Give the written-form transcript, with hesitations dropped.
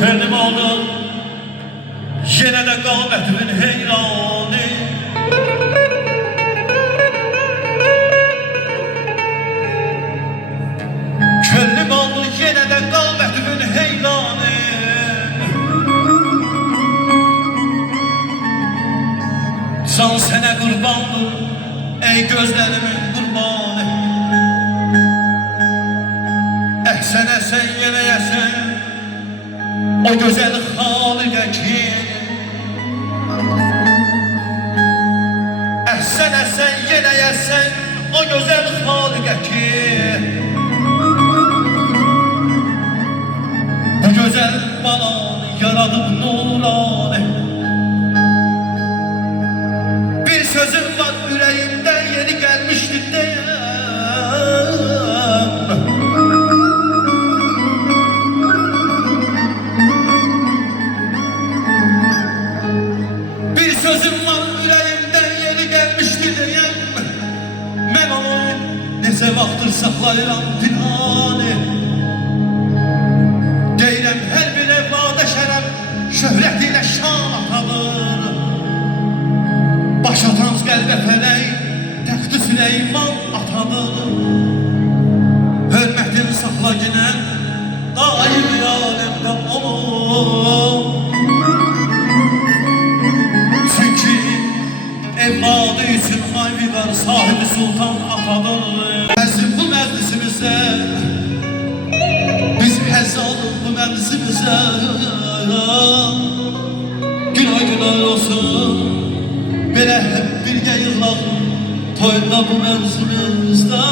Kendim aldım, yine de qametimin heyranı. Kendim aldım, yine de qametimin heyranı. Can sənə qurbandır, ey gözlərimin qurbanı. Əhsənə sən yenəyəsən, o güzel Halıqə ki. Əhsənə sən yenəyəsən, o güzel Halıqə ki. Bu güzel balanı yaradıb nuranı. Bir sözüm var ürəyimdə, yeri gəlmişdi deyəm. Bir sözüm var ürəyimdə, yeri gəlmişdi deyəm. Mən onu neçə vaxtdır saxlayıram pinhanı. Deyirəm hər bir evladə şərəf şöhrət ilə şan atadır. Baş atan qəlbə fələk, təxti Süleyman atadır. Hörmətin saxla yenə, daim aləmdə olur. Çünki evladı üçün Ayviqar sahibi sultan atadır. Əzim bu məclisimizdə, biz həzz aldık bu məclisimizdə. Günay günay olsun, belə hep birgə yığılaq toyunda bu məclisimizdə.